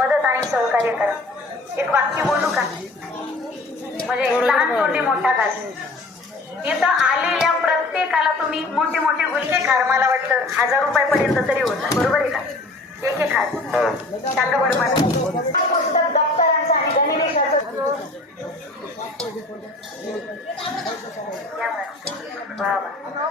मदत आणि सहकार्य करा. एक वाक्य बोलू का? म्हणजे लहान तोंडी मोठा घास. इथं आलेल्या प्रत्येकाला तुम्ही मोठे मोठे गुलके खार, मला वाटतं 1000 रुपयापर्यंत तरी होता, बरोबर आहे का? एक एक खार सांगा बरं मला. पुस्तक दप्तरांचं आणि गणिताचं वा वा.